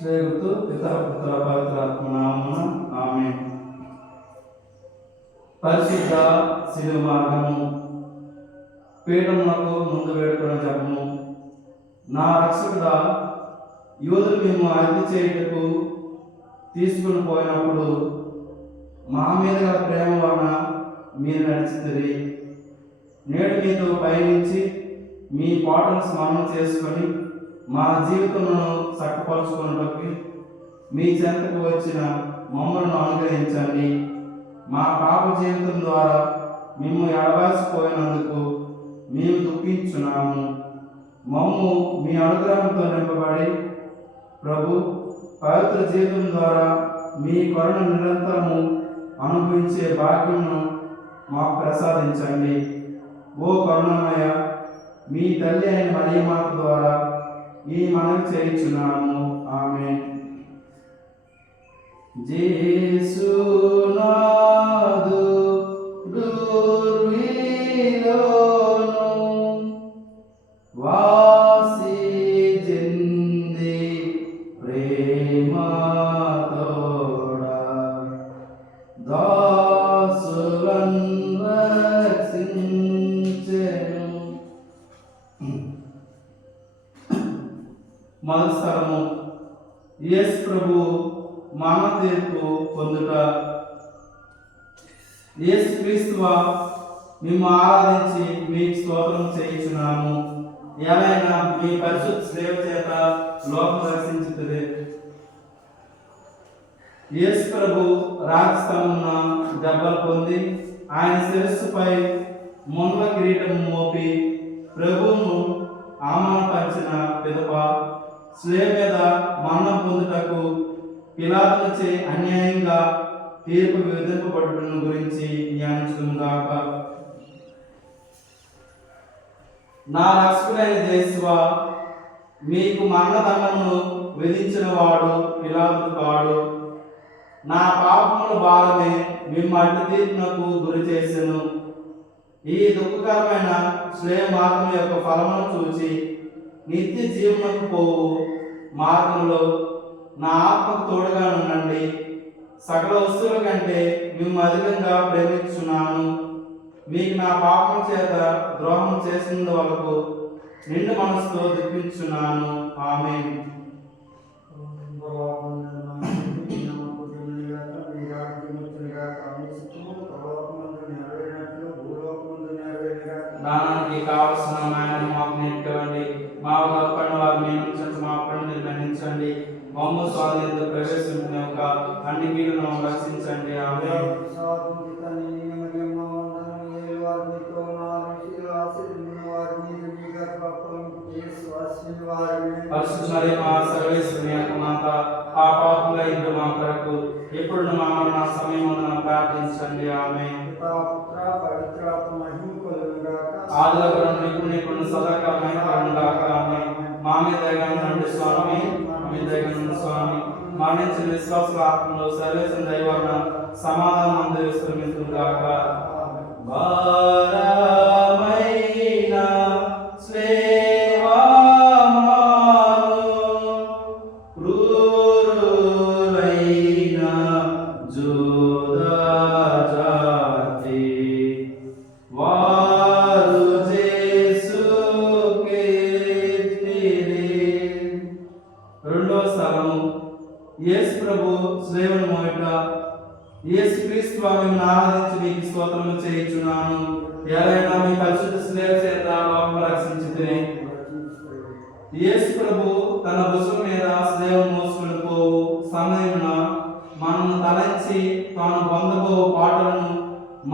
శ్రేగుతూ పితా పుత్ర పవిత్రాత్మ నామమున ఆమేన్. పరిశుద్ధ శిలువ మార్గము. పీఠమునకు ముందు వేడుకున్న జపము. నా రక్షకుడా, యూదులు మేము హత్య చేయుటకు తీసుకుని పోయినప్పుడు మా మీద గల ప్రేమ వలన మీరు నడిచితిరి. నేడు మీతో పయనించి మీ పాటను స్మరణ చేసుకొని మా జీవితమును చక్కపరుచుకున్నటకు మీ చెంతకు వచ్చిన మమ్మల్ని అనుగ్రహించండి. మా పాప జీవితం ద్వారా మేము ఎడబాసిపోయినందుకు మేము దుఃఖించున్నాము. మమ్ము మీ అనుగ్రహంతో నింపబడి ప్రభు పవిత్ర జీవితం ద్వారా మీ కరుణ నిరంతరము అనుభవించే భాగ్యమును మాకు ప్రసాదించండి. ఓ కరుణామయ, మీ తల్లి అయిన మరియమాత ద్వారా ఈ మనవి చేయించున్నాము. ఆమేన్. జేసునాదు దుర్విలోను వాసి చెంది ప్రేమతోడా దాసులను రక్షించెను. మొదటి స్థలము యేసు ప్రభు మానవ తీర్పు పొందుట. యేసు క్రీస్తువా, మేము ఆరాధించి మీకు స్తోత్రం చేయించున్నాము. ఏమైనా మీ పరిశుద్ధ సేవ చేత లోకం రక్షించుతుంది. యేసు ప్రభు రాజస్థానమున దెబ్బలు పొంది ఆయన శిరస్సుపై ముళ్ళ కిరీటం మోపి ప్రభువును అవమానపరిచిన పిదప స్లేవ్ మీద మరణం పొందుటకు పిలాతులచే అన్యాయంగా తీర్పు విధింపబడుటను గురించి ధ్యానించుగాక. నా రక్షకుడైన యేసువా, మీకు మరణదండమును విధించిన వాడు పిలాతు కాడు. నా పాపముల భారమే మేము అడ్డు తీర్పునకు గురి చేసెను. ఈ దుఃఖకరమైన స్లేవ్ మార్గం యొక్క ఫలమును చూచి నిత్య జీవనకు పోవు మార్గంలో నా ఆత్మకు తోడుగా ఉండండి. సకల వస్తువుల కంటే మేము అధికంగా ప్రేమించున్నాను. మీకు నా పాపం చేత ద్రోహం చేసినందువరకు నిండు మనసుతో దుఃఖించున్నాను. ఆమేన్. దానానికి కావలసిన ఆయన మాకు నేర్చుకోండి. మా గొప్పని వారు మీ నుంచి మా పనులు నిర్ణయించండి. మమ్మ స్వాధీనంతో ప్రవేశించిన అన్ని కీడును రక్షించండి. ఆమేన్. పరిశుద్ధ మరియమ్మ సర్వేశ్వరుని యొక్క మాత, పాపాత్ముల ఇందు మా కొరకు ఇప్పుడు మా మరణ సమయమున ప్రార్థించండి. ఆమేన్. ఆదిలో నీకు సదాకాలం గాక. ఆమేన్. మా మీద దయగండి స్వామి, మా మీద దయగండి స్వామి. మరణించిన విశ్వాసుల ఆత్మలో సర్వేశ్వరుని దయ వలన సమాధానం అందు విశ్రమించుగాక. భారమైన యేసు ప్రభు స్లేవను మోయట. యేసు క్రీస్తు మిమ్మల్ని ఆరాధించి మీకు స్తోత్రము చేయించున్నాను. ఎవరైనా మీ పరిశుద్ధ స్లేవ చేత లోకం రక్షించితే. యేసు ప్రభు తన భుజం మీద స్లేవను మోసుకుని పోవు సమయమున మనను తలంచి తాను పొందబో పాటలను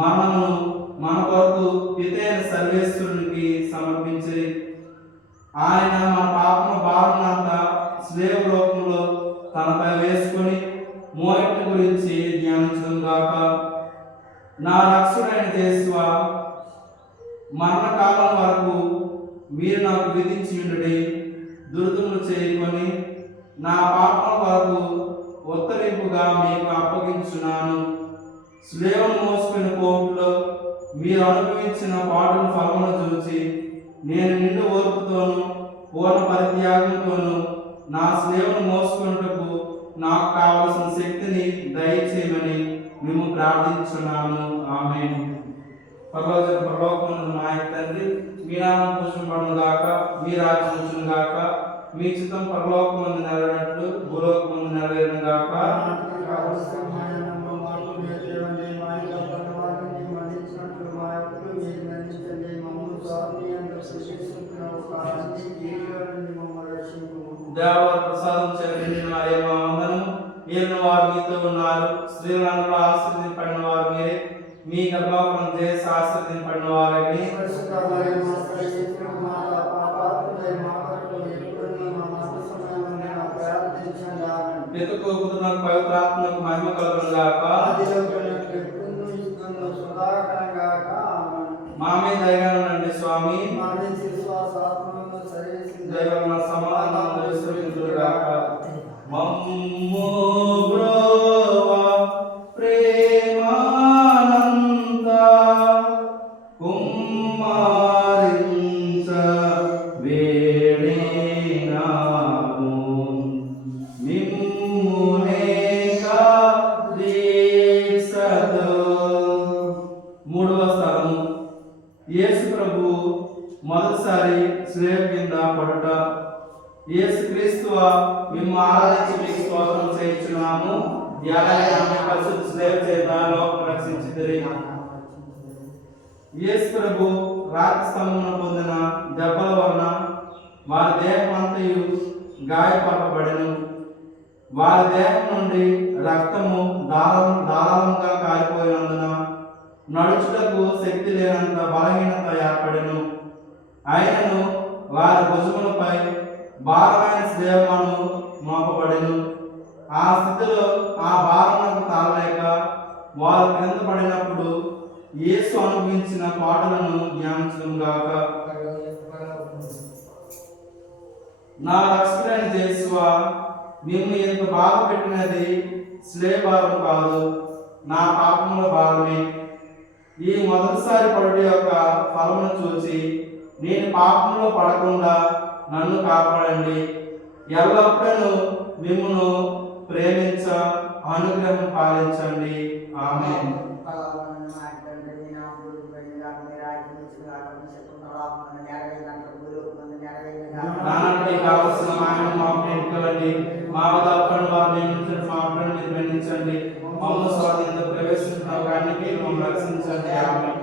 మరణమును మన కొరకు పితైన సర్వేశ్వరునికి సమర్పించి ఆయన మన పాపము భారనంతా స్లేవ రూపంలో తనపై వేసుకొని మోయట గురించి ధ్యానించుగాక. నా రక్షకుడైన యేసువా, మరణకాలం వరకు మీరు నాకు విధించి ఉండి దుర్దములు చేయకొని నా పాపం వరకు ఉత్తరింపుగా మీకు అప్పగించున్నాను. స్లేవను మోసుకుని పోట్లో మీరు అనుభవించిన పాటల ఫలమును చూసి నేను నిండు ఓర్పుతోను పూర్ణ పరిత్యాగంతోను నా స్నేహను మోసుకుంటకు నాకు కావలసిన శక్తిని దయచేయమని మేము ప్రార్థించున్నాము. ఆమేన్. పరలోకమందు మా యొక్క తండ్రి, మీ నామం పూజింపబడును గాక, మీ రాజ్యం వచ్చును గాక, మీ చిత్తం పరలోకమందు నెరవేరినట్లు భూలోకమందు నెరవేరును గాక. దేవ ప్రసాదం చెల్లింది నారే మా వందనం. ఏలిన వారు మీతో ఉన్నారు, స్త్రీలందరూ ఆశీర్వదింపబడిన వారు మీరే, మీ గర్భఫలం చేసి ఆశీర్వదింపబడిన వారని. పితకు పుత్రునకు పవిత్రాత్మకు మహిమ కలుగును గాక. మా మీద దయగా ఉండండి స్వామి. దైవం సమాధానం గాక. మమ్ము బ్రోవా ప్రేమానంద కుమారించ వేణేనాము మిమ్మునేగా దీక్షతో. మూడవ స్థలము యేసు ప్రభు మొదటిసారి స్లేవ కింద పడుట. యేసు క్రీస్తువా, మేము ఆరాధించి మీకు స్తోత్రం చేయించున్నాము. పరిశుద్ధ స్లేవ చేత లోకం రక్షించితిరి. యేసు ప్రభు రాతి స్తంభమున పొందిన దెబ్బల వలన వారి దేహం అంతయు గాయపరపబడెను. వారి దేహం నుండి రక్తము ధారాళంగా కారిపోయినందున నడుచుటకు శక్తి లేనంత బలహీనత ఏర్పడెను. ఆయనను వారి భుజములపై భారమైన శ్లేవను మోపబడెను. ఆ స్థితిలో ఆ భారములకు తాళలేక వారు క్రింద పడినప్పుడు యేసు అనుభవించిన పాటలను ధ్యానించడం గాక. నా రక్షకుడైన యేసువా, మేము ఎంత బాధ పెట్టినది స్లేవ భారం కాదు, నా పాపముల భారమే. ఈ మొదటిసారి పడుట యొక్క ఫలమును చూచి నేను పాపంలో పడకుండా నన్ను కాపాడండి. ఎల్లప్పుడూ మిమ్మును ప్రేమించ అనుగ్రహం పాలించండి. ఆమేన్. నానాటికి కావలసిన మాకు నేర్చుకోండి. మా వదలపని వారిని మా అప్పులను నిర్బంధించండి. మమ్మల్ని స్వాధీనంలో ప్రవేశించిన వారికి మమ్మల్ని రక్షించండి. ఆమేన్.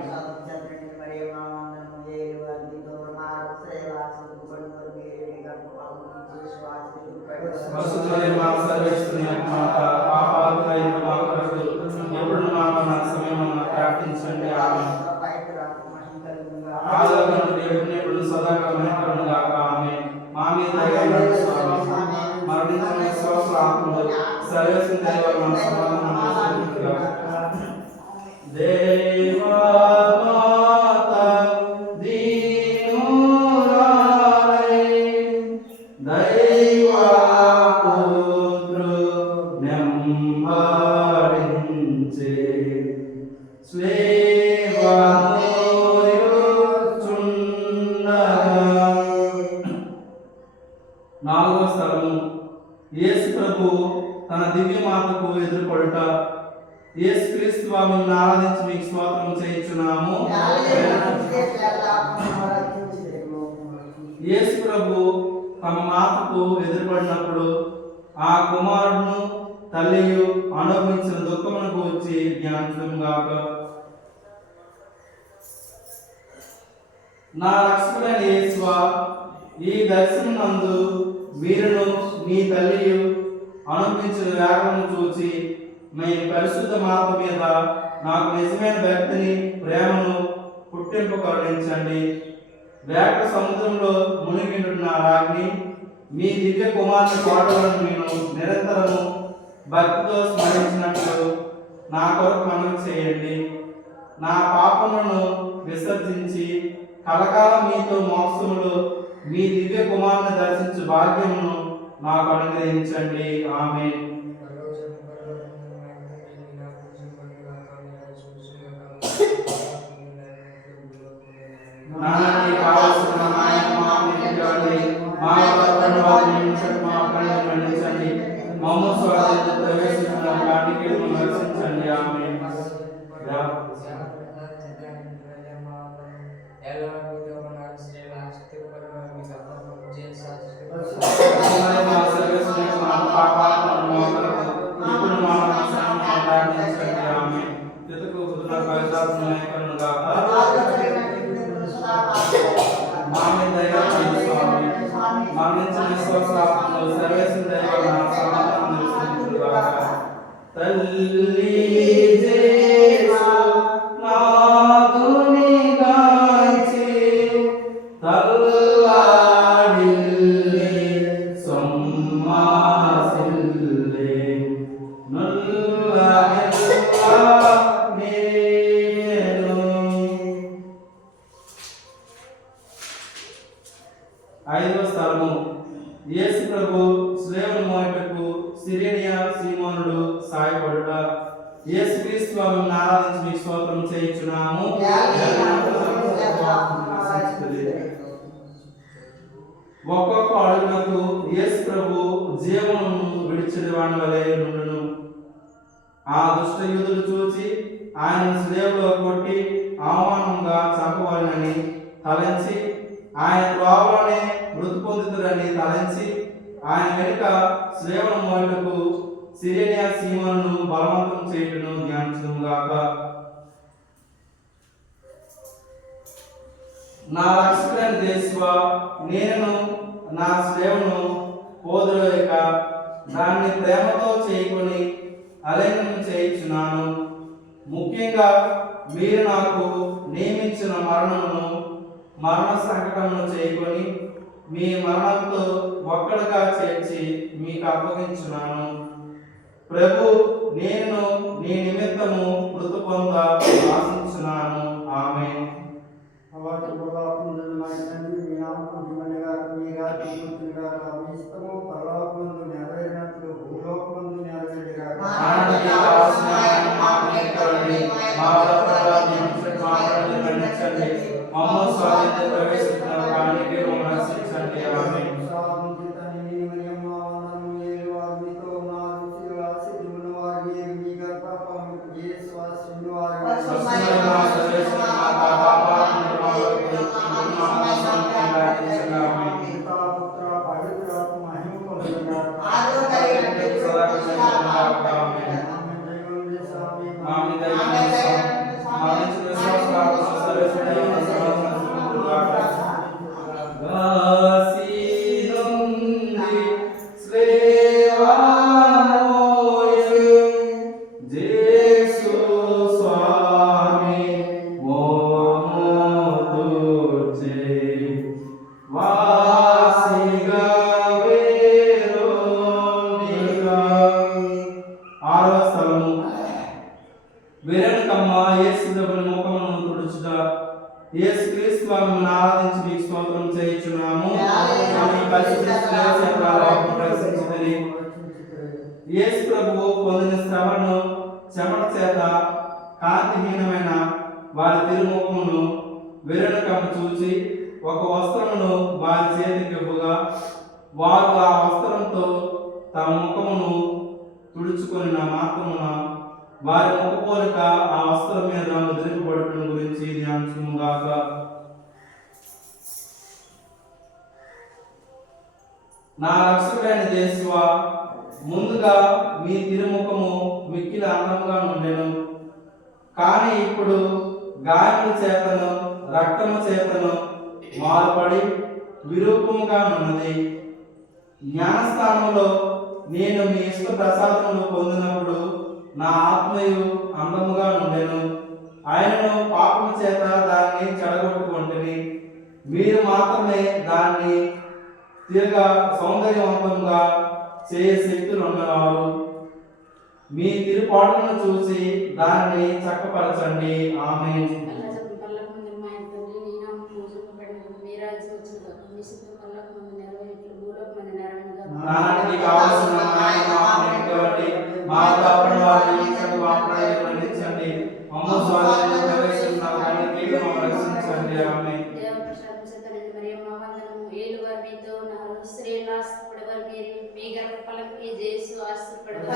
ఎప్పుడు మా సమయం ప్రార్థించండి. ఆమేన్. సదాకాలం మా మీద మరణించిన విశ్వాస ఆత్మలు సర్వేశ్వర దైవం సమాధానం దేవా నాలుగవ స్థలము యేసు ప్రభు తన దివ్య మాతకు ఎదురుపడుట. యేసు క్రీస్తు మిమ్మల్ని ఆరాధించి మీకు స్తోత్రం చేయించున్నాము. యేసు ప్రభు తమ మాతకు ఎదురుపడినప్పుడు ఆ కుమారుడును తల్లియు అనుభవించిన దుఃఖమును గురించి ధ్యానించడం గాక. నా రక్షకుడైన యేసువా, ఈ దర్శనం నందు మీరును మీ తల్లియు అనుభవించిన వేగమును చూచి మీ పరిశుద్ధ మాత మీద నాకు నిజమైన భక్తిని ప్రేమను పుట్టింపు కరుణించండి. వేట సముద్రంలో మునిగిన రాజ్ఞి మీ దివ్య కుమారుని పాటలను నేను నిరంతరము భక్తితో స్మరించినట్లు నా కొరకు మనవి చేయండి. నా పాపములను విసర్జించి కలకాలం మీతో మోక్షములో మీ దివ్య కుమారుని దర్శించు భాగ్యమును నాకు అనుగ్రహించండి. ఆమేన్. నానానికి కావలసిన మా మమ్మ స్వాతంత్ర ప్రవేశించిన కానికి రక్షించండి. ఆమె ఐదవ స్థలము యేసు ప్రభు స్లేవను మోయటకు సిరేనియా సీమోనుడు సాయపడుట. యేసుక్రీస్తు స్వామిని ఆరాధించి మీకు స్తోత్రం చేయుచున్నాము. ఒక్కొక్క అడుగునకు యేసు ప్రభు జీవమును విడిచిన వాని వలె నుండును. ఆ దుష్ట యూదులు చూచి ఆయన స్లేవలో కొట్టి అవమానంగా చంపవాలని తలంచి ఆయన త్రోవలోనే మృతి పొందుతురని తలంచి ఆయన వెనుక స్లేవను మోయుటకు సిరేనియా సీమోనును బలవంతం చేయుటను ధ్యానించుగాక. నా రక్షకుడైన దేశవా, నేను నా సేవను పోదులేక దాన్ని ప్రేమతో చేయకొని అలైనం చేయించున్నాను. ముఖ్యంగా మీరు నాకు నియమించిన మరణ సంకటమును చేయకొని మీ మరణంతో ఒక్కడుగా చేర్చి మీకు అప్పగించున్నాను. ప్రభు, నేను నీ నిమిత్తము మృతు పొంద ఆశించున్నాను. ఆమేన్. యేసుక్రీస్తు స్వామిని ఆరాధించి మీకు స్తోత్రం చేయుచున్నాము. యేసు ప్రభువు పొందిన శ్రమను చెమట చేత కాంతిహీనమైన వారి తిరుముఖమును వెనుకమ్మ చూచి ఒక వస్త్రమును వారి చేతికి ఇవ్వగా వారు ఆ వస్త్రంతో తమ ముఖమును తుడుచుకొని మాత్రమున వారి ముఖ పోలిక ఆ వస్త్రం మీద ముద్రింపబడటం గురించి ధ్యానించుగాక. నా రక్షకుడైన దేశవా, ముందుగా మీ తిరుముఖము మిక్కిలి అందంగా నుండెను, కానీ ఇప్పుడు గాయముల చేతను రక్తము చేతను మారుపడి విరూపముగా ఉన్నది. జ్ఞానస్థానంలో నేను మీ ఇష్ట ప్రసాదమును పొందినప్పుడు నా ఆత్మయు అందముగా నుండెను. ఆయనను పాపము చేత దాన్ని చెడగొట్టుకుంటుని మీరు మాత్రమే దాన్ని తిరగా సౌందర్యవంతంగా చేయ శక్తులు ఉన్నవారు. మీ తిరుపాటును చూసి దాన్ని చక్కపరచండి. ఆమేన్. నాటికి కావాల్సిన రక్షించండి. ఆమేన్. మీ గర్భఫలముకి యేసు ఆశీర్వదింపబడిన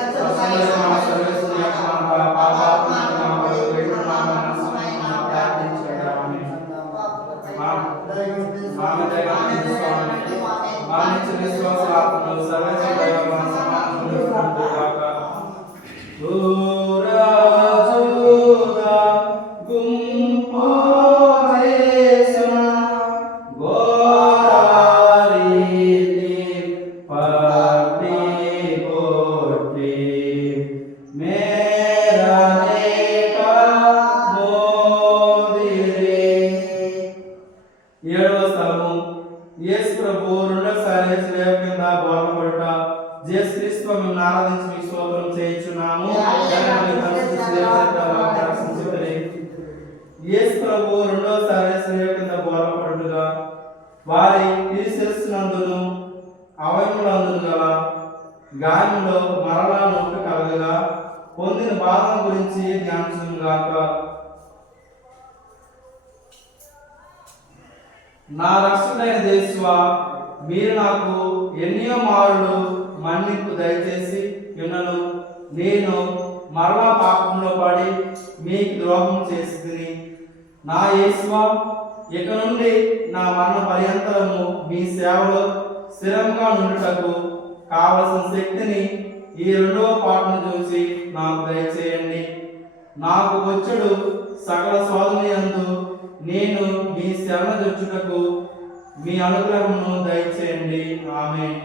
వారి తీర్చేస్తున్నందును అవయములందును గల గాయములో మరలా నొప్పి కలగగా పొందిన బాధల గురించి ధ్యానించుగాక. నా రక్షకుడైన యేసువా, మీరు నాకు ఎన్నో మారులు మన్నింపు దయచేసి విన్నను. నేను మరలా పాపంలో పడి మీకు ద్రోహం చేసి నా యేసువా, ఇక నుండి నా మరణ పర్యంతరము మీ సేవలో స్థిరంగా నుండుటకు కావలసిన శక్తిని ఈ రెండవ పాటను చూసి నాకు దయచేయండి. నాకు వచ్చుడు సకల శోధనయందు నేను మీ శరణ తెచ్చుటకు మీ అనుగ్రహమును దయచేయండి. ఆమేన్.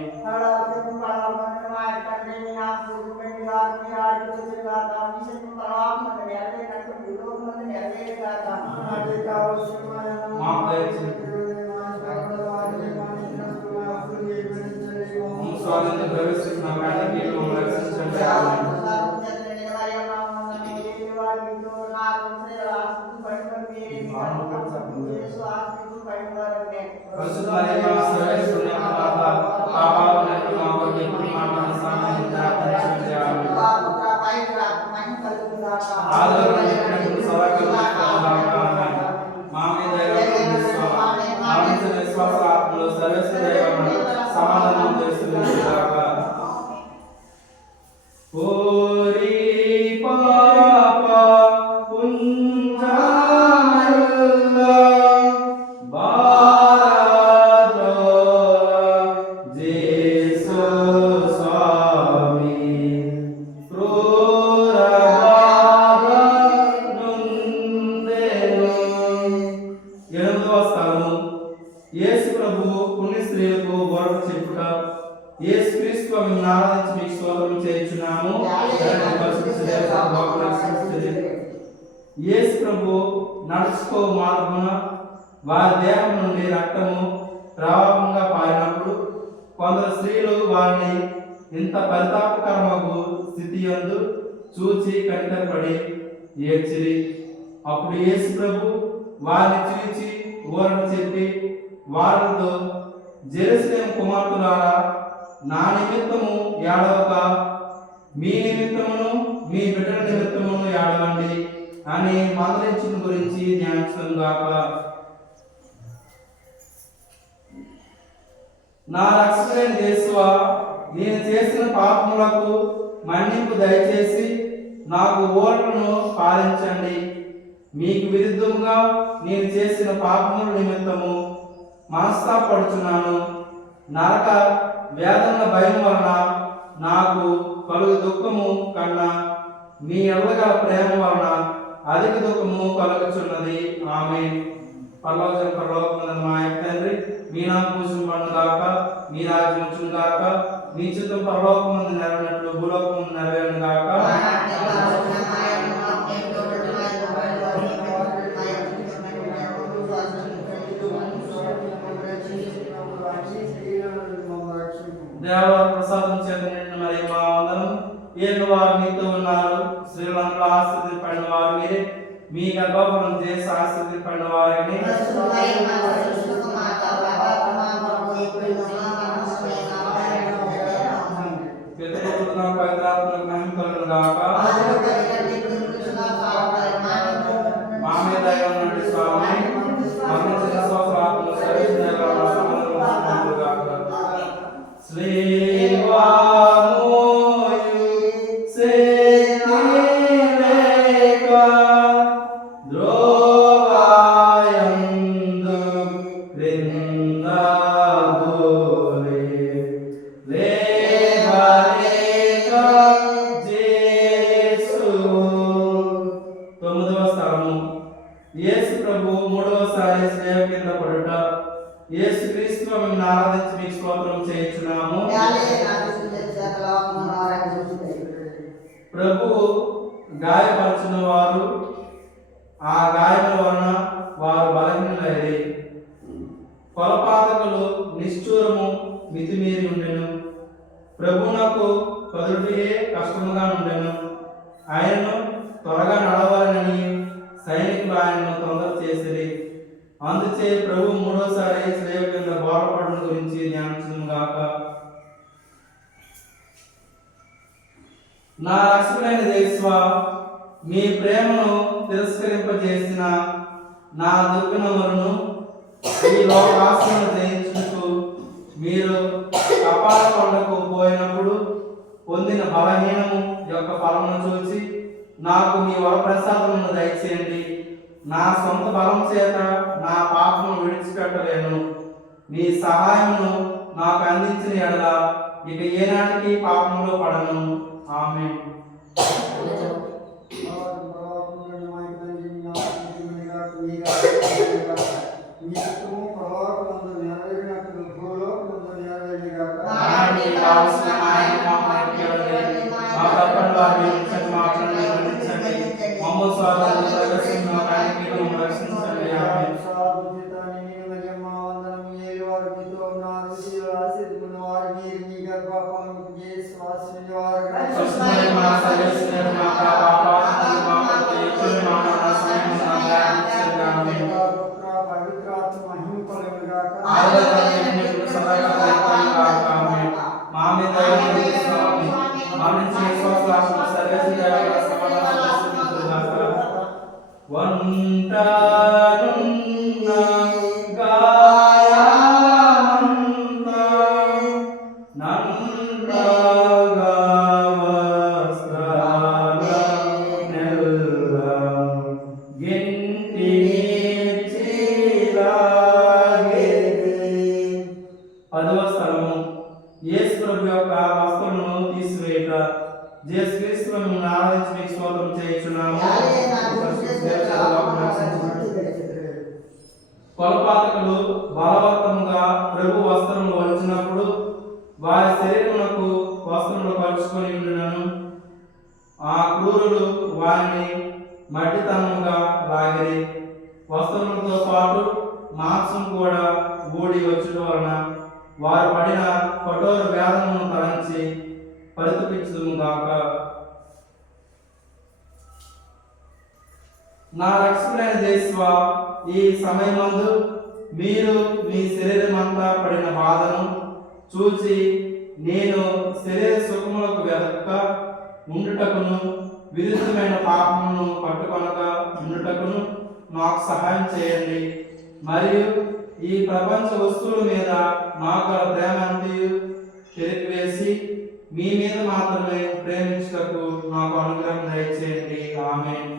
యేసు ప్రభు నడుచుకో మార్గమున వారి దేహం నుండి రక్తము ప్రవాహంగా పారినప్పుడు కొందరు స్త్రీలు వారిని ఇంత పరితాపకరమగు స్థితి యందు చూచి కనికరపడి ఏడ్చిరి. అప్పుడు యేసు ప్రభు వారిని చూచి ఊరట చెప్పి వారితో, జెరూసలేము కుమార్తెలారా, నా నిమిత్తము ఏడవక మీ నిమిత్తమును మీ బిడ్డల నిమిత్తమును ఏడవండి అని మందలించిన గురించి ధ్యానించుగాక. నా రక్షకుడైన యేసువా, నేను చేసిన పాపములకు మన్నింపు దయచేసి నాకు ఊరటను పాలించండి. మీకు విరుద్ధముగా నేను చేసిన పాపముల నిమిత్తము మనస్తాపడుచున్నాను. నరక వేదన భయం వలన నాకు కలుగు దుఃఖము కన్నా మీ ఎల్లగల ప్రేమ వలన అధిక దుఃఖము కలుగుచున్నది. ఆమేన్. పరలోకమందున్న మా తండ్రి, మీ నామము పూజింపబడుగాక, మీ రాజ్యం వచ్చుగాక, మీ చిత్తం పరలోకమందు నెరవేరినట్లు భూలోకమందు నెరవేరుగాక. దేవ ప్రసాదం చేత నిండిన మరి మా వందనం. ఏక వారు మీతో ఉన్నారు, స్త్రీలందరూ ఆశీర్వదింపబడిన వారు మీరే, మీ గర్భఫలం చేసి ఆశీర్వదింపబడిన వారిని. పితృపుత్రులకు పవిత్రాత్మలకు మహిమ కలుగునుగాక. మా మీద దయ ఉండండి స్వామి. మరణించిన విశ్వాసుల ఆత్మలు సర్వేశ్వరుని శ్రీవామోయు సేతిలేక ద్రోవాయందు క్రిందబోలే లేవలేక జేసు. 9వ స్థలము యేసు ప్రభు మూడవసారి స్నేహ కింద పడుట. యేసు క్రీస్తు మిమ్మల్ని ఆరాధించి మీకు స్తోత్రం చేయించున్నాము. ప్రభు గాయపరచిన వారు ఆ గాయముల వలన వారు బలహీనులైరి. కొలపాతకులు నిష్ఠూరము మితిమీరి ఉండెను. ప్రభువునకు కదులుటే కష్టముగా ఉండెను. ఆయనను త్వరగా నడవాలని సైనికులు ఆయనను తొందర చేసిరి. అందుచే ప్రభు మూడోసారి స్లేవ కింద బోరపడడం గురించి ధ్యానించును గాక. నా రక్షకుడైన యేసువా, మీ ప్రేమను తిరస్కరింపజేసిన నా దుర్గుణములను ఈ లోకాశను జయించుటకు మీరు కపాల కొండకు పోయినప్పుడు పొందిన బలహీనము యొక్క ఫలమును చూచి నాకు మీ వరప్రసాదమును దయచేయండి. నా సొంత బలం చేత నా పాపమును విడిచిపెట్టలేను. మీ సహాయమును నాకు అందించిన ఎడల ఇక ఏనాటికి పాపంలో పడను. ఆమేన్. కొలపాతకులు బలవంతముగా ప్రభు వస్త్రములు వచ్చినప్పుడు వారి శరీరములకు వస్త్రములు పరుచుకొని ఉండినను ఆ క్రూరులు వారిని మట్టితనముగా లాగిరి. వస్త్రములతో పాటు మాంసం కూడా ఊడి వచ్చుట వలన వారు పడిన కఠోర వేదనను తలంచి పరితపించుదుము గాక. నా రక్షకుడైన యేసువా, ఈ సమయమందు మీరు మీ శరీరమంతా పడిన బాధను చూచి నేను శరీర సుఖములకు వెదక ఉండుటకును విరుద్ధమైన పాపమును పట్టుకొనక ఉండుటకును నాకు సహాయం చేయండి. మరియు ఈ ప్రపంచ వస్తువుల మీద నాకు ప్రేమ అంతయు చెరిపివేసి మీ మీద మాత్రమే ప్రేమించుటకు నాకు అనుగ్రహం దయచేయండి. ఆమేన్.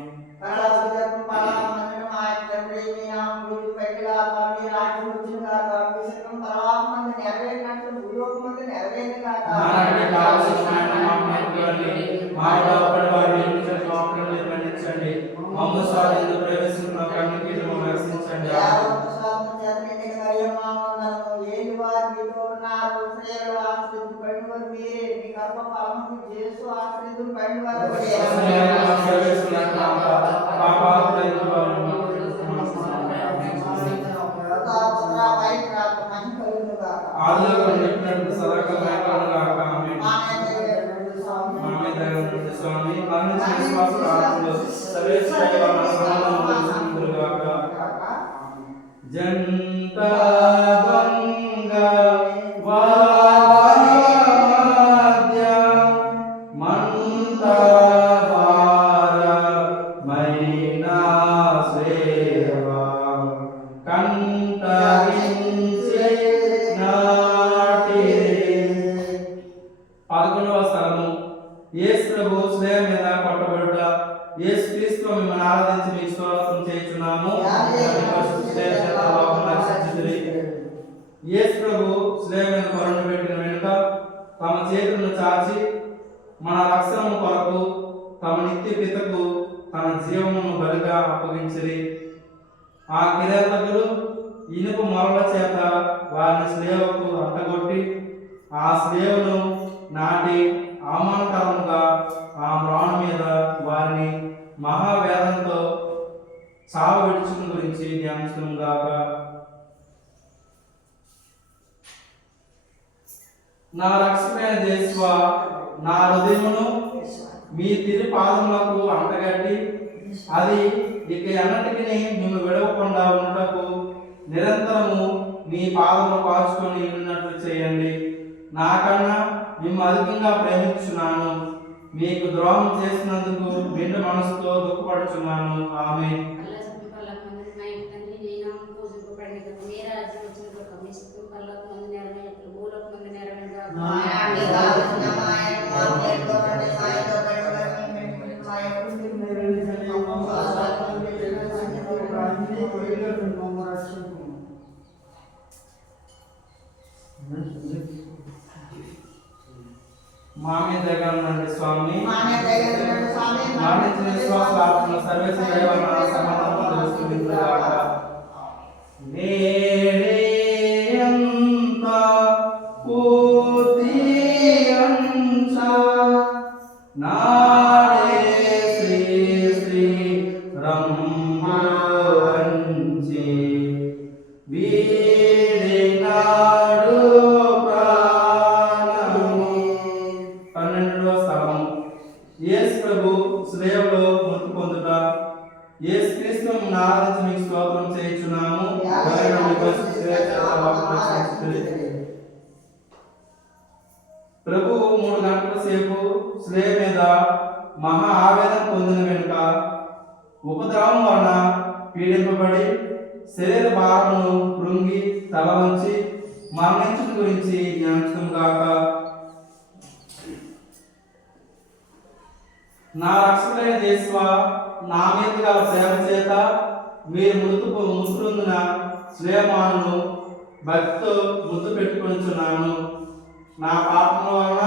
11వ స్థలము యేసు ప్రభు శిలువ మీద కొట్టబడుట. యేసు క్రీస్తు మిమ్మల్ని ఆరాధించి మీకు స్తోత్రం చేయుచున్నాము. యేసు ప్రభు శిలువ మీద కొరను పెట్టిన వెనుక తమ చేతులను చాచి మన రక్షణ కొరకు తమ నిత్య పితకు తన జీవమును బలిగా అప్పగించిరి. ఆ కిరాతకులు ఇనుప మొరల చేత వారిని స్లేవకు అట్టగొట్టి ఆ స్లేవను నాటి అవమానకరముగా ఆ మ్రాణు మీద వారిని మహావేదంతో చావబెట్టుచున్న గురించి ధ్యానించుగాక. నా రక్షకుడైన యేసువా, నా హృదయమును మీ తిరు పాదములకు అంటగట్టి అది ఇక ఎన్నటికి మేము విడవకుండా ఉండటకు నిరంతరము మీ పాదములు కాచుకొని ఉన్నట్లు చేయండి. నాకన్నా మేము అధికంగా ప్రేమించున్నాను. మీకు ద్రోహం చేసినందుకు నిండు మనసుతో దుఃఖపడుచున్నాను. ఆమె మా మీద దయగలనండి స్వామి. మరణించిన విశ్వాసాలను సర్వేశ్వర దైవాలను సమాధానం తెలుసుకుంటుగాక. నేడే అంతా పూర్తి అంచ నాడే శ్రీ శ్రీ రంభంచి వీడినాడు ప్రాణము. 12వ స్థలం యేసు ప్రభు శిలువలో మృతి పొందుట. యేసు క్రీస్తును ఆరాధించి మీకు స్తోత్రం చేయుచున్నాము. ప్రభు 3 గంటల సేపు శిలువ మీద మహా ఆవేదన పొందిన వెనుక ఉపద్రవం వలన పీడింపబడి శరీర భారమును కృంగి తల వంచి మరణించుట గురించి ధ్యానించుగాక. నా రక్షకుడైన యేసువా, నా మీద గల ప్రేమ చేత మీరు మృతునందున శ్రేమాను భక్తితో ముద్దు పెట్టుకొనిచున్నాను. నా పాపముల వలన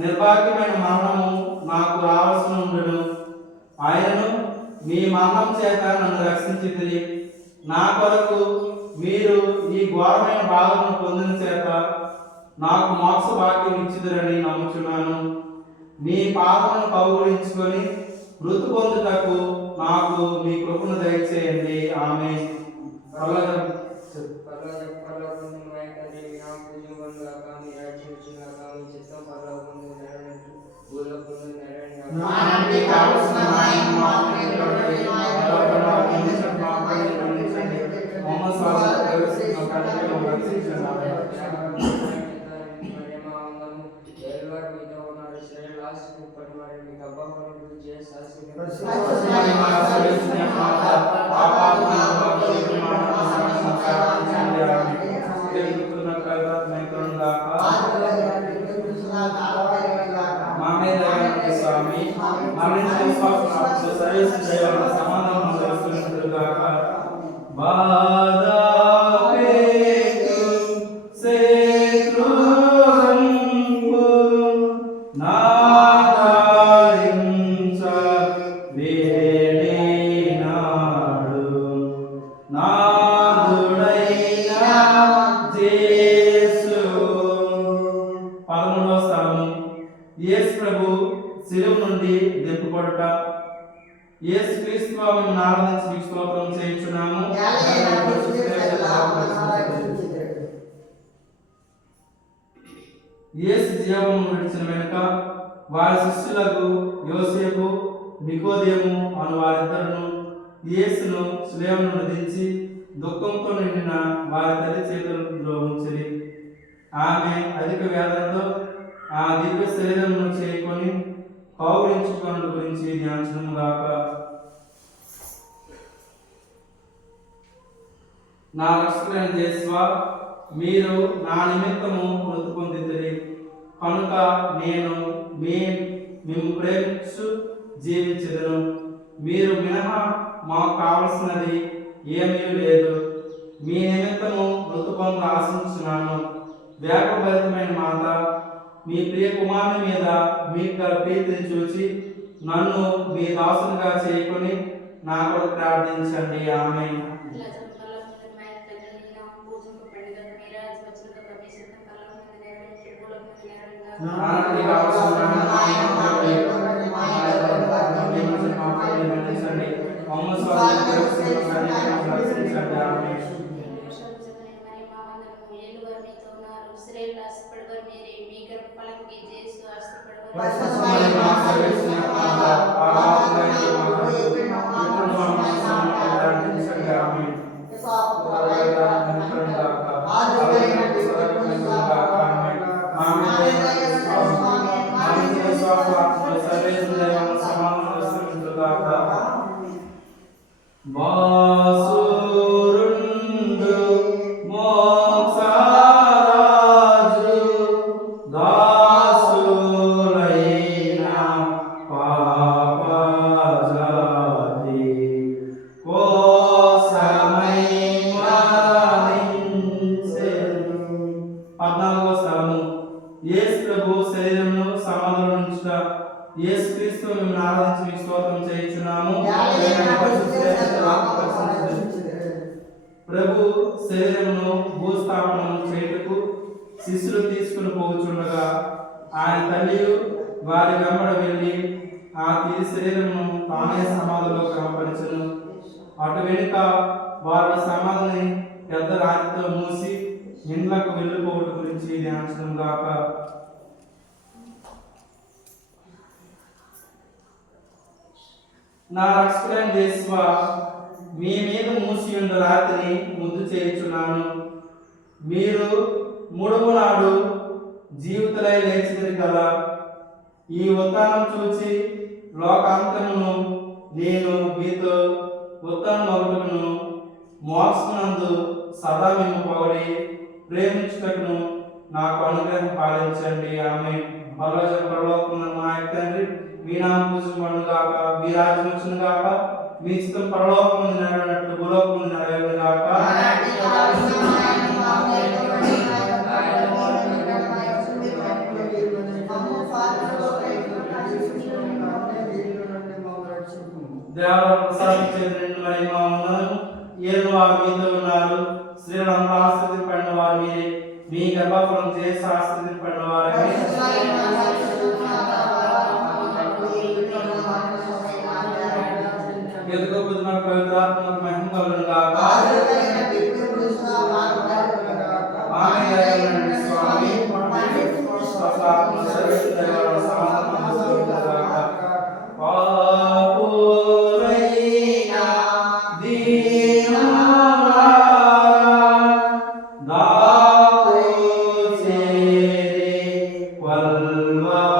నిర్భాగ్యమైన మరణము నాకు రావాల్సి ఉండను. ఆయనను మీ మరణం చేత నన్ను రక్షించితిరి. నా కొరకు మీరు ఈ ఘోరమైన బాధను పొందిన చేత నాకు మోక్ష భాగ్యం ఇచ్చిదిరని నమ్ముచున్నాను. మీ పాదమును కౌగులించుకొని మృతి పొందుటకు నాకు మీ కృపను దయచేయండి. ఆమె స్వామి సమాధానం తెలుసుకున్నట్లుగాక. యేసు ప్రభు శిలువ నుండి దింపబడుట. యేసు క్రీస్తు మిమ్మల్ని ఆరాధించి మీకు స్తోత్రం చేయుచున్నాము. యేసు జీవమును విడిచిన వెనుక వారి శిష్యులకు యోసేపు నికోదేము అను వారిద్దరును యేసును శిలువ నుండి దించి దుఃఖంతో నిండిన వారి తల్లి చేతులలో ఉంచిరి. ఆమె అధిక వేదనతో ఆ దివ్య శరీరమును చేయుకొని కౌగిలించుకొనుట గురించి ధ్యానించుగాక. నా రక్షకుడైన యేసువా, మీరు నా నిమిత్తము మృతి పొందితిరి. కనుక నేను మేము ప్రేమించు జీవించదును. మీరు మినహా మాకు కావలసినది ఏమీ లేదు. మీ నిమిత్తము ఋతుపములు ఆశించున్నాను. వేపభరితమైన మాత, మీ ప్రియ కుమారుని మీద మీకు గల ప్రీతిని చూచి నన్ను మీ దాసునిగా చేయకొని నా కొరకు ప్రార్థించండి. ఆమేన్. నాన్నకి కావాల్సిన అమ్మ స్వామి రక్షించండి. ఆమేన్. ప్రభు శరీరమును భూస్థాపనం చేయుటకు శిష్యులు తీసుకుని పోచుండగా ఆయన తల్లి వారి వెంబడ వెళ్ళి ఆ తిరి శరీరమును తానే సమాధిలో క్రమపరచును. అటు వెనుక వారి సమాధిని పెద్ద రాతితో మూసి ఇండ్లకు వెళ్ళిపోవడం గురించి ధ్యానించడం గాక. నా రక్షకుడైన యేసువా, మీ మీద మూసి ఉన్న రాత్రిని ముందు చేయుచున్నాను. మీరు మూడవ నాడు జీవితలై లేచిదిరి కదా. ఈ ఉత్థానం చూచి లోకాంతమును నేను మీతో ఉత్తమమును మోక్షనందు సదా మేము పొగడి ప్రేమించుటకును నాకు అనుగ్రహం పాలించండి. ఆమేన్. పరలోకమున మా తండ్రి, మీ నామం పూజింపబడుగాక, మీ రాజ్యం వచ్చునుగాక, మీ చిత్తం పరలోకమున నెరవేరినట్లు భూలోకమున నెరవేరునుగాక. దేవర ప్రసాదించే రెండు మహిమా ఉన్నదము. ఏదో వారు మీతో ఉన్నారు. స్త్రీలను ఆశ్రదింపడిన వారు మీరే. మీ గర్భఫలం చేసి ఆశ్రదింపడిన వారు ఎదుగో బుద్ధున పవిత్రాత్మకు మహిమ కలుగునుగాక. ఆమేన్. స్వామి ఆత్మ సర్వేశ్వర దైవ సమాధానం కలుగునుగాక. పాపులైన దీనులారా దాచేరి వల్వారే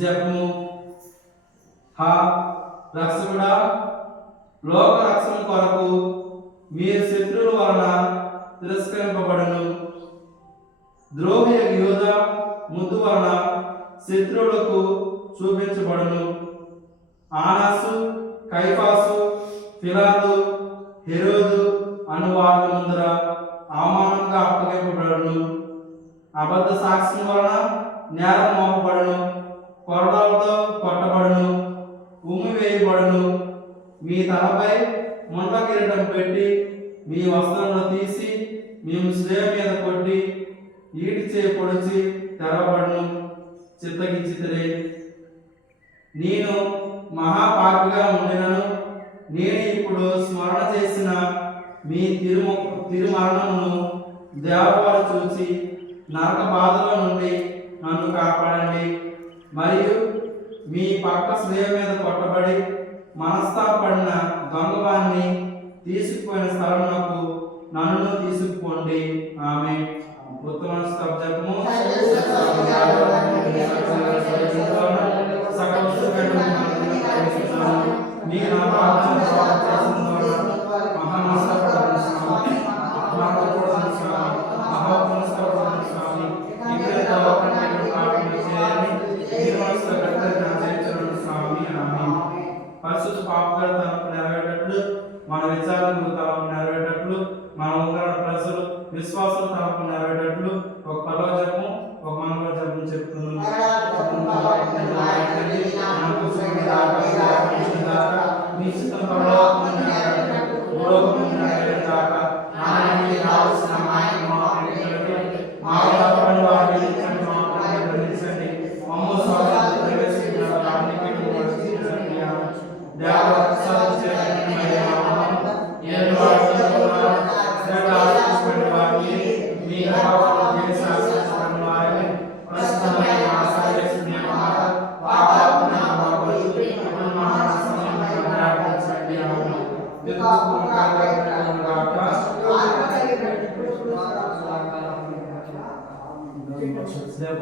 జపము. హా రక్షకుడా, లోక రక్షణ కొరకు మీరు శత్రువుల వలన తిరస్కరింపబడను. ద్రోహి యూద ముద్దు వలన శత్రువులకు చూపించబడను. ఆనాసు, కైఫాసు, పిలాతు, హెరోదు అను వారి ముందర అవమానంగా అప్పగింపబడను. అబద్ధ సాక్ష్యం వలన నేరం మోపబడను. కొరడాలతో కొట్టబడను, ఉమ్మి వేయబడను. మీ తలపై ముండ్ల కిరీటం పెట్టి మీ వస్త్రములు తీసి మేము శ్రేయ మీద కొట్టి ఈటి చేయి పొడిచి తెరవబడను. చిత్తగించితరే. నేను మహాపాపిగా ఉండినను నేను ఇప్పుడు స్మరణ చేసిన మీ తిరుమరణమును దేవవారు చూచి నరక బాధల నుండి నన్ను కాపాడండి. మరియు మీ పక్క శ్రేయ మీద కొట్టబడి మనస్తాపడిన దొంగవాన్ని తీసుకుపోయిన స్థలమునకు నన్ను తీసుకుపోండి. ఆమె ఉత్తమ స్తబ్దము సకల తలంపు నెరవేరేటట్లు, మన విచారణకు తలంపు నెరవేరేటట్లు, మన ఉంగర ప్రజలు విశ్వాసుల తలంపు నెరవేరేటట్లు ఒక పరవ జపం ఒక మనవ జపం చెప్తున్నాను. మీ చిత్తం పరలోకమందు నెరవేరినట్లు భూలోకమందు నెరవేరుగాక. నానాటికి కావలసిన మాకు ఇవ్వండి. మా అపరాధములను వారికి క్షమించండి. మా అపరాధములను క్షమించండి. మమ్ము స్వర్గములో ప్రవేశించిన వారికి మీరు రక్షించండి. దేవరక్షణ చేయని మరియమ్మ, ఏడు వాడుతున్న శ్రద్ధ ఆశించబడిన వారికి మీ పాపములు చేసి ఆశించబడిన వారికి ప్రస్తుతమైన మా సర్వేశ్వరుని మాత పాపాత్మ బాబోయి మహా సమయంలో ప్రార్థించండి. ఆమేన్. దిక్కుకు కారణంగాక సేవ